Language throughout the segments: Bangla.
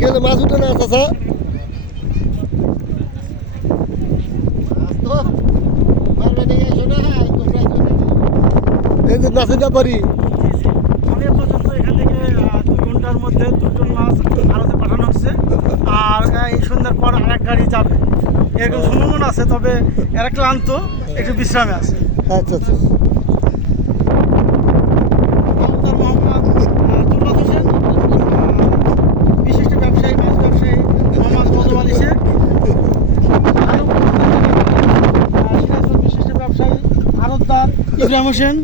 গেলে মাছ উঠে না চাষা এই যে নাচিটা পারি ঘন্টার মধ্যে দুজন মাছ ভারতে পাঠানো হচ্ছে আর এই সন্ধ্যার পর আর এক গাড়ি যাবে এরকম সম্ভাবনা আছে তবে এরা ক্লান্ত একটু বিশ্রামে আছে আচ্ছা আচ্ছা ইব্রাহিম হোসেন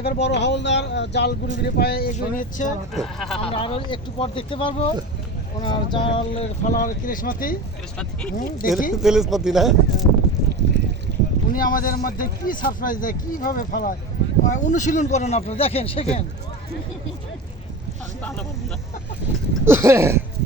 এবার বড় হাওলদার জাল গুড়ি গুড়ি পায়ে এগিয়ে নিচ্ছে আমরা আরো একটু পর দেখতে পারবো ওনার জাল ফলার ক্রিসমাতি দেখি তেলেসপাতি উনি আমাদের মধ্যে কি সারপ্রাইজ দেয় কিভাবে ফলায় অনুশীলন করেন আপনি দেখেন শেখেন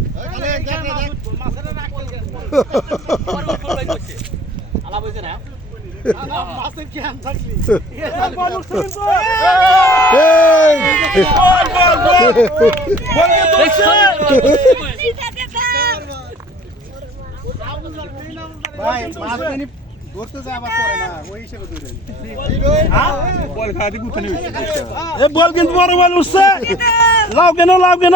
ভাই মাছ ধরতে যায় আবার পরে লাও কেন লাও কেন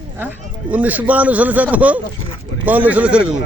উনিশশো বান্ন সালে ছাড়বো বান্ন সালে ছেড়ে দেবো